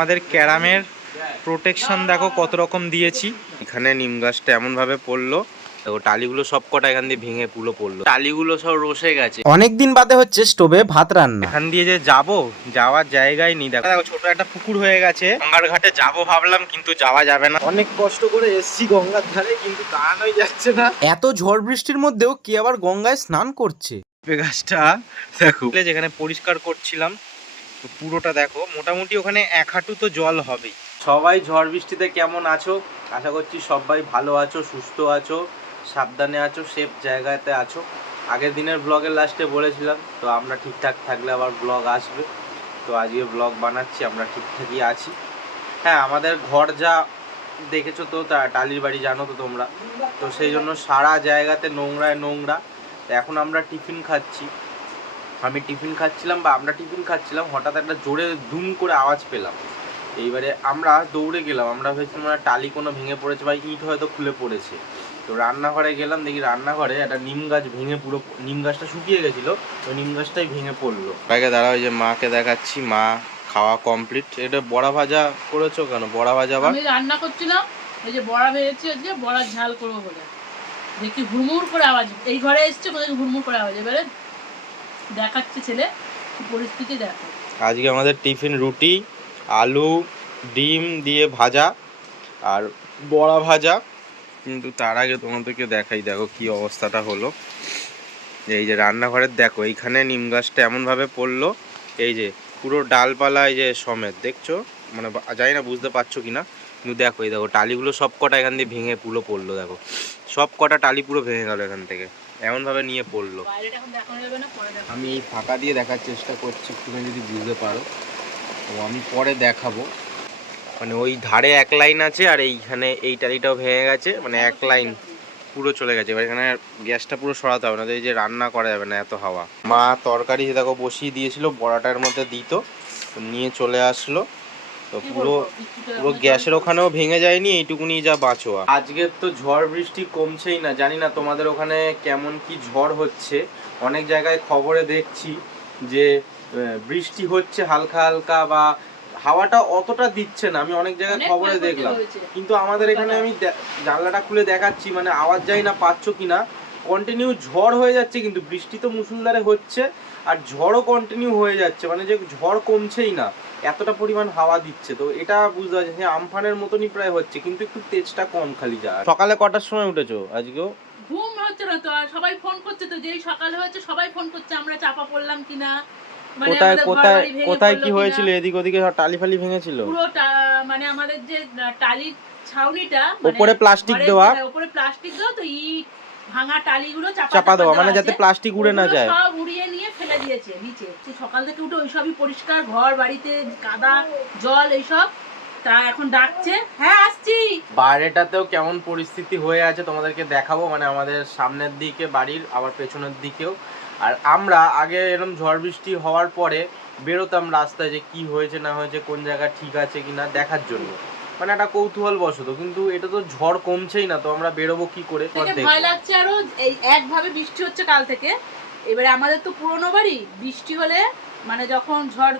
আমাদের ক্যারামের প্রোটেকশন দেখো কত রকম দিয়েছি। এখানে নিম গাছটা এমন ভাবে পড়লো, দেখো টালিগুলো সব কটা এখান দিয়ে ভেঙে পুরো পড়লো, টালিগুলো সব রসে গেছে। অনেকদিন বাদে হচ্ছে স্টোভে ভাত রান্না। এখান দিয়ে যে যাবো, যাওয়ার জায়গায় নেই। দেখো দেখো ছোট একটা পুকুর হয়ে গেছে, গঙ্গার ঘাটে যাবো ভাবলাম কিন্তু যাওয়া যাবে না। অনেক কষ্ট করে এসছি গঙ্গার ধারে, কিন্তু দাঁড়ানোই যাচ্ছে না। এত ঝড় বৃষ্টির মধ্যেও কে আবার গঙ্গায় স্নান করছে। গাছটা দেখো, যেখানে পরিষ্কার করছিলাম তো পুরোটা দেখো, মোটামুটি ওখানে 1 হাঁটু তো জল হবেই। সবাই ঝড় বৃষ্টিতে কেমন আছো? আশা করছি সবাই ভালো আছো, সুস্থ আছো, সাবধানে আছো, সেফ জায়গাতে আছো। আগের দিনের ব্লগের লাস্টে বলেছিলাম তো আমরা ঠিকঠাক থাকলে আবার ব্লগ আসবে, তো আজকে ব্লগ বানাচ্ছি, আমরা ঠিকঠাকই আছি। হ্যাঁ, আমাদের ঘর যা দেখেছো তো, টালির বাড়ি জানো তো তোমরা, তো সেই জন্য সারা জায়গাতে নোংরায় নোংরা। এখন আমরা টিফিন খাচ্ছি, আমরা টিফিন খাচ্ছিলাম, হঠাৎ একটা জোরে দুম করে আওয়াজ পেলাম। এইবারে আমরা দৌড়ে গেলাম, আমরা ভেবেছিলাম টালি কোনো ভেঙে পড়েছে বা ইট হয়তো খুলে পড়েছে। তো রান্নাঘরে গেলাম, দেখি রান্নাঘরে একটা নিম গাছ ভেঙে পুরো, নিম গাছটা শুকিয়ে গেছিলো, ওই নিম গাছটাই ভেঙে পড়লো। আগে দাঁড়া, ওই যে মাকে দেখাচ্ছি, মা খাওয়া কমপ্লিট। এটা বড়া ভাজা করেছো কেন? বড়া ভাজা বা আমি রান্না করছিলাম, এই যে বড়া ভেজেছি, আজকে বড়ার ঝাল করবো বলে দেখি হুড়মুড় করে আওয়াজ, এই ঘরে এসছে কোথায় হুড়মুড় করে আওয়াজ। এবারে দেখাচ্ছে ছেলে পরিস্থিতি দেখো। আজকে আমাদের টিফিন রুটি, আলু, ডিম দিয়ে ভাজা আর বড়া ভাজা। কিন্তু তার আগে তোমাদেরকে দেখাই, দেখো কি অবস্থাটা হলো। এই যে রান্নাঘরের দেখো, এইখানে নিম গাছটা এমনভাবে পড়লো, এই যে পুরো ডালপালা এই যে সমেত, দেখছো? মানে জানি না বুঝতে পারছো কিনা, কিন্তু দেখো এই দেখো টালিগুলো সব কটা এখান দিয়ে ভেঙে পুরো পড়লো। দেখো সব কটা টালি পুরো ভেঙে গেল এখান থেকে, এমনভাবে নিয়ে পড়লো। আমি এই ফাঁকা দিয়ে দেখার চেষ্টা করছি, তুমি যদি বুঝতে পারো তো আমি পরে দেখাবো। মানে ওই ধারে এক লাইন আছে আর এইখানে এই টালিটাও ভেঙে গেছে, মানে এক লাইন পুরো চলে গেছে। এবার এখানে গ্যাসটা পুরো সরাতে হবে না, তো এই যে রান্না করা যাবে না, এত হাওয়া। মা তরকারি দেখো বসিয়ে দিয়েছিল, বড়াটার মধ্যে দিত, নিয়ে চলে আসলো। তো পুরো পুরো গ্যাসের ওখানেও ভেঙে যায়নি, এইটুকুনি যা বাঁচোয়া। আজকে তো ঝড় বৃষ্টি কমছেই না, জানি না তোমাদের ওখানে কেমন কি ঝড় হচ্ছে। অনেক জায়গায় খবরে দেখছি যে বৃষ্টি হচ্ছে হালকা হালকা, বা হাওয়াটা অতটা দিচ্ছে না। আমি অনেক জায়গায় খবরে দেখলাম, কিন্তু আমাদের এখানে আমি জানলাটা খুলে দেখাচ্ছি, মানে আওয়াজ যাই না পাচ্ছ কিনা, কন্টিনিউ ঝড় হয়ে যাচ্ছে, কিন্তু বৃষ্টি তো মুষলধারে হচ্ছে আর ঝড়ও কন্টিনিউ হয়ে যাচ্ছে, মানে যে ঝড় কমছেই না, এতটা পরিমাণ হাওয়া দিচ্ছে। তো এটা বুঝতে পারছি, হ্যাঁ আমফানের মতনই প্রায় হচ্ছে, কিন্তু একটু তেজটা কম খালি যা। সকালে কটার সময় উঠেছো আজকেও? ঘুম হচ্ছে না তো, আর সবাই ফোন করছে, তো যেই সকাল হয়েছে সবাই ফোন করছে আমরা চাপা পড়লাম কিনা, মানে কোথায় কোথায় কোথায় কি হয়েছিল? কিনা। এদিক ওদিকে টালি ফালি ভেঙেছিল? পুরো মানে আমাদের যে টালির ছাউনিটা, উপরে প্লাস্টিক দেওয়া, উপরে প্লাস্টিক দেওয়া, তো ইট ভাঙা টালিগুলো চাপা দেওয়া, মানে যাতে প্লাস্টিক উড়ে না যায়, সব উড়িয়ে নিয়ে ফেলে দিয়েছে নিচে। সকাল থেকে উঠে ওইসবই পরিষ্কার, ঘর বাড়িতে কাদা জল এইসব। তা এখন ডাকছে, হ্যাঁ আসছি। বাইরেটাতেও কেমন পরিস্থিতি হয়ে আছে তোমাদেরকে দেখাবো, মানে আমাদের সামনের দিকে বাড়ির, আবার পেছনের দিকেও। আর আমরা আগে এরকম ঝড় বৃষ্টি হওয়ার পরে বেরোতাম রাস্তায়, যে কি হয়েছে না হয়েছে, কোন জায়গা ঠিক আছে কিনা দেখার জন্য, মানে একটা কৌতূহল বশত। কিন্তু এটা তো ঝড় কমছেই না, তো আমরা বেরোবো কি করে? ভয় লাগছে আরো, এই একভাবে বৃষ্টি হচ্ছে কাল থেকে। এবারে আমাদের তো পুরোনো বাড়ি, বৃষ্টি হলে মানে যখন ঝড়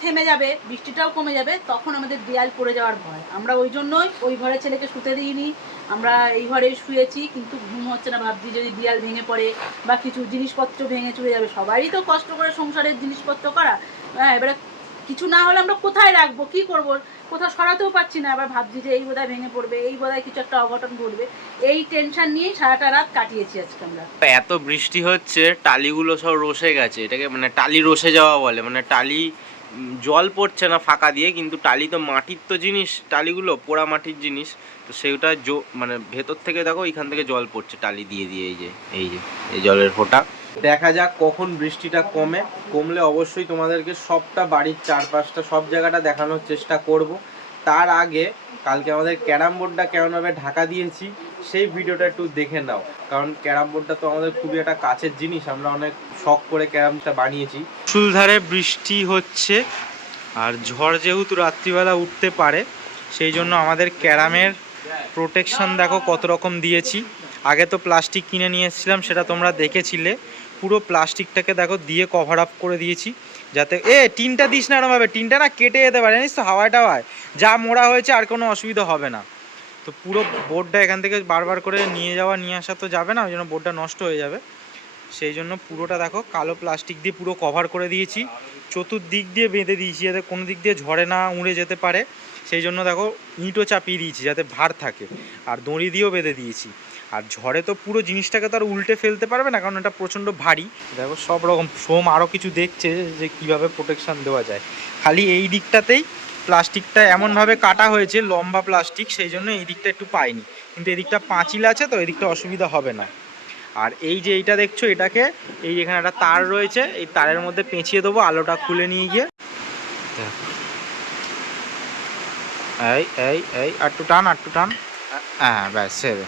থেমে যাবে, বৃষ্টিটাও কমে যাবে, তখন আমাদের দেয়াল পড়ে যাওয়ার ভয়। আমরা ওই জন্যই ওই ঘরে ছেলেকে শুতে দিইনি, আমরা এই ঘরে শুয়েছি। কিন্তু ঘুম হচ্ছে না, ভাবছি যদি দেয়াল ভেঙে পড়ে বা কিছু জিনিসপত্র ভেঙে চলে যাবে। সবারই তো কষ্ট করে সংসারের জিনিসপত্র করা, হ্যাঁ, এবারে কিছু না হলে আমরা কোথায় রাখবো, কি করব, কোথাও সরাতেও পারছি না। আবার ভাবছি যে এই বোধহয় ভেঙে পড়বে, এই বোধহয় কিছু একটা অঘটন ঘটবে, এই টেনশন নিয়েই সারাটা রাত কাটিয়েছি আজকে আমরা। এত বৃষ্টি হচ্ছে, টালিগুলো সব রসে গেছে, এটাকে মানে টালি রসে যাওয়া বলে। মানে টালি জল পড়ছে না ফাঁকা দিয়ে, কিন্তু টালি তো মাটির তো জিনিস, টালিগুলো পোড়া মাটির জিনিস, তো সেটা মানে ভেতর থেকে দেখো এখান থেকে জল পড়ছে টালি দিয়ে দিয়ে, এই যে এই যে এই জলের ফোঁটা। দেখা যাক কখন বৃষ্টিটা কমলে অবশ্যই তোমাদেরকে সবটা বাড়ির চারপাশটা সব জায়গাটা দেখানোর চেষ্টা করব। তার আগে কালকে আমাদের ক্যারাম বোর্ডটা কেমনভাবে ঢাকা দিয়েছি সেই ভিডিওটা একটু দেখে নাও, কারণ ক্যারাম বোর্ডটা তো আমাদের খুবই একটা কাছের জিনিস, আমরা অনেক শখ করে ক্যারামটা বানিয়েছি। মুষলধারে বৃষ্টি হচ্ছে আর ঝড় যেহেতু রাত্রিবেলা উঠতে পারে, সেই জন্য আমাদের ক্যারামের প্রোটেকশন দেখো কত রকম দিয়েছি। আগে তো প্লাস্টিক কিনে নিয়ে এসেছিলাম, সেটা তোমরা দেখেছিলে, পুরো প্লাস্টিকটাকে দেখো দিয়ে কভার আপ করে দিয়েছি, যাতে টিনটা দিস না এরমভাবে, টিনটা না কেটে যেতে পারে জানিস তো, হাওয়ায় টাওয়ায় যা মোড়া হয়েছে আর কোনো অসুবিধা হবে না। তো পুরো বোর্ডটা এখান থেকে বারবার করে নিয়ে আসা তো যাবে না, ওই জন্য বোর্ডটা নষ্ট হয়ে যাবে। সেই জন্য পুরোটা দেখো কালো প্লাস্টিক দিয়ে পুরো কভার করে দিয়েছি, চতুর্দিক দিয়ে বেঁধে দিয়েছি যাতে কোনো দিক দিয়ে ঝড়ে না উড়ে যেতে পারে। সেই জন্য দেখো ইঁটও চাপিয়ে দিয়েছি যাতে ভার থাকে, আর দড়ি দিয়েও বেঁধে দিয়েছি। আর ঝড়ে তো পুরো জিনিসটাকে তো আর উল্টে ফেলতে পারবে না, কারণ এটা প্রচণ্ড ভারী। দেখো সব রকম সোম আরও কিছু দেখছে যে কীভাবে প্রোটেকশান দেওয়া যায়। খালি এই দিকটাতেই প্লাস্টিকটা এমনভাবে কাটা হয়েছে, লম্বা প্লাস্টিক, সেই জন্য এই দিকটা একটু পাইনি, কিন্তু এদিকটা পাঁচিল আছে তো এদিকটা অসুবিধা হবে না। আর এই যে এইটা দেখছো, এটাকে এই যেখানে একটা তার রয়েছে, এই তারের মধ্যে পেঁচিয়ে দেবো, আলোটা খুলে নিয়ে গিয়ে। এই এই এই আটটু টান হ্যাঁ ব্যাস সেরে।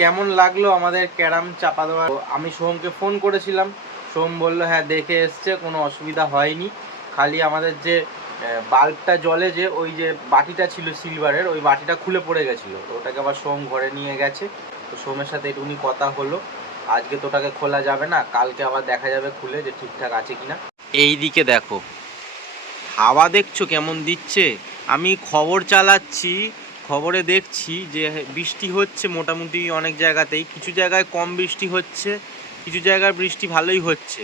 কেমন লাগলো আমাদের ক্যারাম চাপা দেওয়া? আমি সোহমকে ফোন করেছিলাম, সোহম বললো হ্যাঁ দেখে এসছে, কোনো অসুবিধা হয়নি। খালি আমাদের যে বাল্বটা জ্বলে, যে ওই যে বাটিটা ছিল সিলভারের, ওই বাটিটা খুলে পড়ে গেছিলো, তো ওটাকে আবার সোহম ঘরে নিয়ে গেছে। তো সোহমের সাথে একটুখানি কথা হলো, আজকে তো ওটাকে খোলা যাবে না, কালকে আবার দেখা যাবে খুলে যে ঠিকঠাক আছে কিনা। এই দিকে দেখো হাওয়া দেখছো কেমন দিচ্ছে। আমি খবর চালাচ্ছি, খবরে দেখছি যে বৃষ্টি হচ্ছে মোটামুটি অনেক জায়গাতেই, কিছু জায়গায় কম বৃষ্টি হচ্ছে, কিছু জায়গায় বৃষ্টি ভালোই হচ্ছে,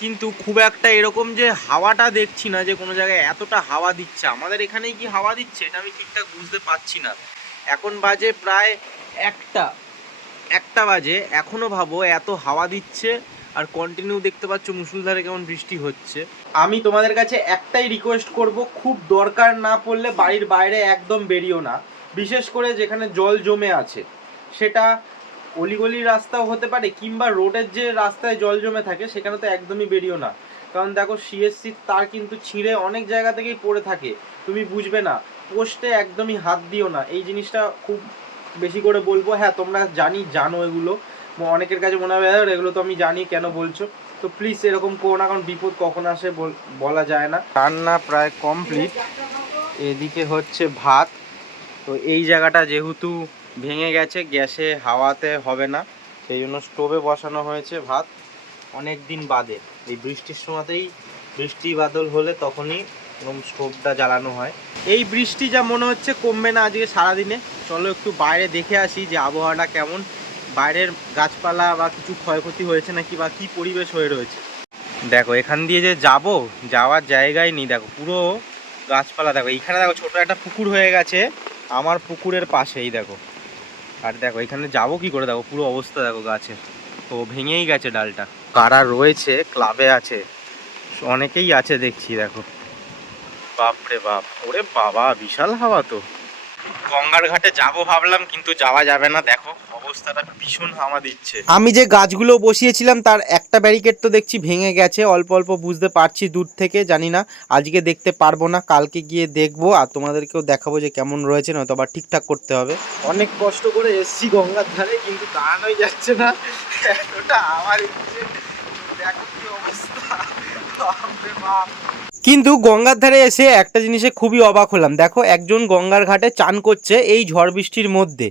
কিন্তু খুব একটা এরকম যে হাওয়াটা দেখছি না যে কোনো জায়গায় এতটা হাওয়া দিচ্ছে। আমাদের এখানেই কি হাওয়া দিচ্ছে এটা আমি ঠিকঠাক বুঝতে পারছি না। এখন বাজে প্রায় একটা বাজে, এখনও ভাবো এত হাওয়া দিচ্ছে, আর কন্টিনিউ দেখতে পাচ্ছ মুষলধারে কেমন বৃষ্টি হচ্ছে। আমি তোমাদের কাছে একটাই রিকোয়েস্ট করব, খুব দরকার না পড়লে বাড়ির বাইরে একদম বেরিও না, বিশেষ করে যেখানে জল জমে আছে, সেটা অলিগলির রাস্তাও হতে পারে, কিংবা রোডের যে রাস্তায় জল জমে থাকে সেখানে তো একদমই বেরিও না। কারণ দেখো সিএসসির তার কিন্তু ছিঁড়ে অনেক জায়গা থেকেই পড়ে থাকে, তুমি বুঝবে না। পোস্টে একদমই হাত দিও না, এই জিনিসটা খুব বেশি করে বলবো। হ্যাঁ তোমরা জানো এগুলো, অনেকের কাছে মনে হবে এগুলো তো আমি জানি কেন বলছো, তো প্লিজ এরকম করো না, কারণ বিপদ কখন আসে বলা যায় না। রান্না প্রায় কমপ্লিট, এদিকে হচ্ছে ভাত। তো এই জায়গাটা যেহেতু ভেঙে গেছে, গ্যাসে হাওয়াতে হবে না, সেই জন্য স্টোভে বসানো হয়েছে ভাত। অনেক দিন বাদে এই বৃষ্টির সময়তেই, বৃষ্টি বাদল হলে তখনই এরকম স্টোভটা জ্বালানো হয়। এই বৃষ্টি যা মনে হচ্ছে কমবে না আজকে সারাদিনে। চলো একটু বাইরে দেখে আসি যে আবহাওয়াটা কেমন, বাইরের গাছপালা বা কিছু ক্ষয়ক্ষতি হয়েছে নাকি, বা কি পরিবেশ হয়ে রয়েছে। দেখো এখান দিয়ে যে যাওয়ার জায়গায় নেই, দেখো পুরো গাছপালা। দেখো এইখানে দেখো ছোট একটা পুকুর হয়ে গেছে আমার পুকুরের পাশেই, দেখো। আর দেখো এখানে যাবো কি করে, দেখো পুরো অবস্থা দেখো গাছের, তো ভেঙেই গেছে ডালটা। কারা রয়েছে ক্লাবে আছে, অনেকেই আছে দেখছি, দেখো বাপরে বাপ, ওরে বাবা বিশাল হাওয়া। তো গঙ্গার ঘাটে যাবো ভাবলাম, কিন্তু যাওয়া যাবে না, দেখো অবস্থাটা ভীষণ হাওয়া দিচ্ছে। আমি যে গাছগুলো বসিয়েছিলাম তার একটা ব্যারিকেড তো দেখছি ভেঙে গেছে, অল্প অল্প বুঝতে পারছি দূর থেকে, জানি না আজকে দেখতে পারবো না, কালকে গিয়ে দেখবো আর তোমাদেরকেও দেখাবো যে কেমন রয়েছে, নয়তো আবার ঠিকঠাক করতে হবে। অনেক কষ্ট করে এসছি গঙ্গার ধারে, কিন্তু দাঁড়ানোই যাচ্ছে না, এতটা হাওয়া দিচ্ছে, দেখো কি অবস্থা, বাপরে বাপ। কিন্তু গঙ্গার ধারে এসে একটা জিনিসে খুবই অবাক হলাম, দেখো একজন গঙ্গার ঘাটে চান করছে এই ঝড় বৃষ্টির মধ্যে।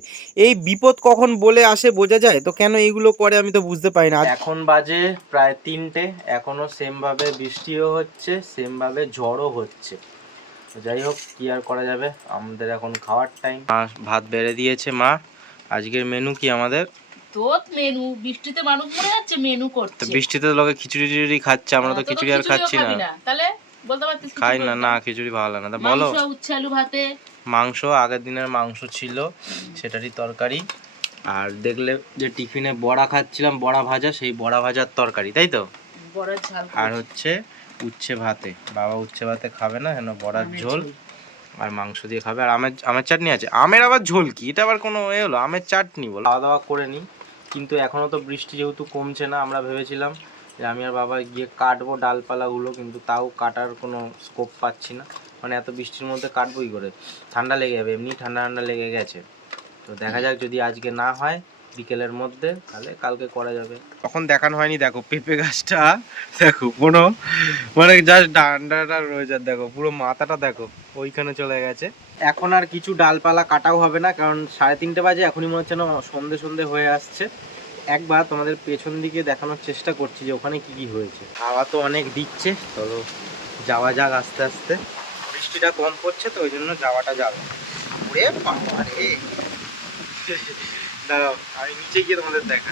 এই বিপদ কখন বলে আসে বোঝা যায় তো, কেন এইগুলো করে আমি তো বুঝতে পারি না। এখন বাজে প্রায় 3টে, এখনো সেমভাবে বৃষ্টিও হচ্ছে, সেমভাবে ঝড়ও হচ্ছে। যাই হোক কি আর করা যাবে, আমাদের এখন খাওয়ার টাইম। ভাত বেড়ে দিয়েছে মা। আজকের মেনু কি আমাদের? তোর মেনু, বৃষ্টিতে মানুষ মরে যাচ্ছে, মেনু করছে। বৃষ্টিতে লোকে খিচুড়ি খাচ্ছে, আমরা তো খিচুড়ি আর খাচ্ছি না। তাহলে বলতে পারতিস খাই না, না খিচুড়ি ভালো লাগে না। বলো। মাংস, উচ্ছে আলু ভাতে, মাংস আগের দিনের মাংস ছিল, সেটারই তরকারি। আর দেখলে যে টিফিনে বড়া খাচ্ছিলাম, বড়া ভাজা, সেই বড়া ভাজার তরকারি, তাই তো। বড়ার ঝাল। আর হচ্ছে উচ্ছে ভাতে, বাবা উচ্ছে ভাতে খাবে না, কেন বড়ার ঝোল আর মাংস দিয়ে খাবে। আর আমের চাটনি আছে। আমের আবার ঝোল কি, এটা আবার কোনো এ হলো? আমের চাটনি বলো। খাওয়া দাওয়া করে নিই, কিন্তু এখনও তো বৃষ্টি যেহেতু কমছে না, আমরা ভেবেছিলাম যে আমি আর বাবা গিয়ে কাটবো ডালপালাগুলো, কিন্তু তাও কাটার কোনো স্কোপ পাচ্ছি না, মানে এত বৃষ্টির মধ্যে কাটবো কি করে, ঠান্ডা লেগে যাবে, এমনি ঠান্ডা লেগে গেছে। তো দেখা যাক, যদি আজকে না হয় বিকেলের মধ্যে, তাহলে কালকে করা যাবে। তখন দেখানো হয়নি, দেখো পেঁপে গাছটা দেখো, কোনো মানে জাস্ট ডান্ডাটা রয়েছে, দেখো পুরো মাথাটা দেখো ওইখানে চলে গেছে। এখন আর কিছু ডালপালা কাটাও হবে না, কারণ 3:30 বাজে, এখনই মনে হচ্ছে না সন্ধে হয়ে আসছে। একবার তোমাদের পেছন দিকে দেখানোর চেষ্টা করছি যে ওখানে কি কি হয়েছে। হাওয়া তো অনেক দিচ্ছে, চলো যাওয়া যাক আস্তে আস্তে। বৃষ্টিটা কম পড়ছে তো ওই জন্য যাওয়াটা যাবে। ওরে বাবা রে, দাঁড়াও আমি নিচে গিয়ে তোমাদের দেখা।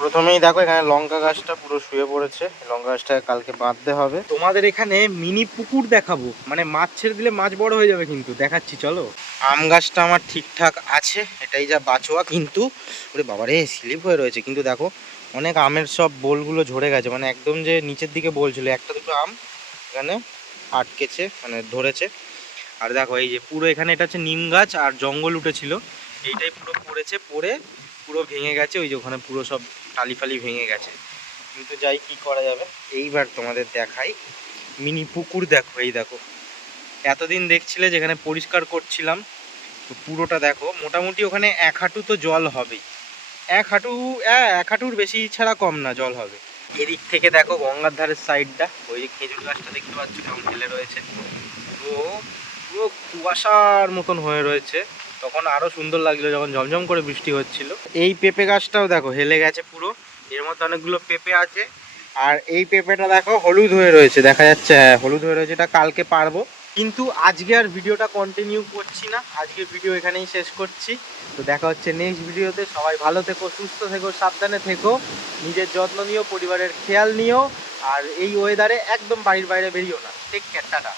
প্রথমেই দেখো এখানে লঙ্কা গাছটা পুরো শুয়ে পড়েছে, লঙ্কা গাছটাকে কালকে বাঁধতে হবে। তোমাদের এখানে মিনি পুকুর দেখাবো, মানে মাছ ছেড়ে দিলে মাছ বড় হয়ে যাবে, কিন্তু দেখাচ্ছি চলো। আম গাছটা আমার ঠিকঠাক আছে, এটাই যা বাঁচোয়া, কিন্তু ওরে বাবারে স্লিপ হয়ে রয়েছে। কিন্তু দেখো অনেক আমের সব বোলগুলো ঝরে গেছে, মানে একদম যে নিচের দিকে বোল ছিল, একটা দুটো আম এখানে আটকেছে, মানে ধরেছে। আর দেখো এই যে পুরো এখানে এটা হচ্ছে নিম গাছ আর জঙ্গল উঠেছিল, এইটাই পুরো পড়েছে, পড়ে পুরো ভেঙে গেছে। ওই যে ওখানে পুরো সব টালি ফালি ভেঙে গেছে, কিন্তু যাই কি করা যাবে। এইবার তোমাদের দেখাই মিনি পুকুর। দেখো এই দেখো, এতদিন দেখছিলে যেখানে পরিষ্কার করছিলাম, তো পুরোটা দেখো মোটামুটি ওখানে 1 হাঁটু তো জল হবেই, 1 হাঁটু, 1 হাঁটুর বেশি ছাড়া কম না জল হবে। এদিক থেকে দেখো গঙ্গার ধারের সাইডটা, ওই যে খেজুর গাছটা দেখতে পাচ্ছ কেমন ঢেলে রয়েছে, পুরো পুরো কুয়াশার মতন হয়ে রয়েছে। তখন আরো সুন্দর লাগলো যখন ঝমঝম করে বৃষ্টি হচ্ছিল। এই পেঁপে গাছটাও দেখো হেলে গেছে পুরো, এর মধ্যে অনেকগুলো পেঁপে আছে। আর এই পেঁপেটা দেখো হলুদ হয়ে রয়েছে, দেখা যাচ্ছে, হ্যাঁ হলুদ হয়ে রয়েছে, এটা কালকে পারবো। কিন্তু আজকে আর ভিডিওটা কন্টিনিউ করছি না, আজকে ভিডিও এখানেই শেষ করছি। তো দেখা হচ্ছে নেক্সট ভিডিওতে। সবাই ভালো থেকো, সুস্থ থেকো, সাবধানে থেকো, নিজের যত্ন নিও, পরিবারের খেয়াল নিও। আর এই ওয়েদারে একদম বাড়ির বাইরে বেরিও না। Take care, tata.